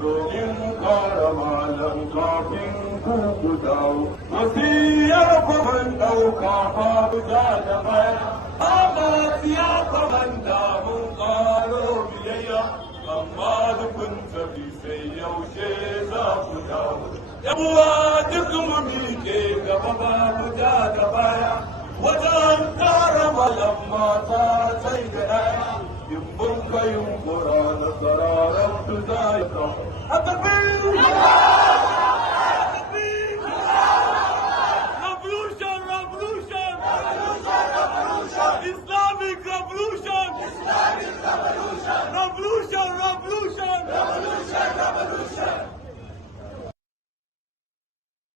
domin kara malam kafin ku dawo. Wasiyar kwaman ɗauka babu ja da baya, amma siya kwaman damun ƙaro biyayya, amma dukun tafi sai yaushe za ku dawo. Yabuwa duk mu miƙe gaba babu ja da baya, wajen kara malam mata sai da ɗaya. In mun kai yunkura na tsararar su za ya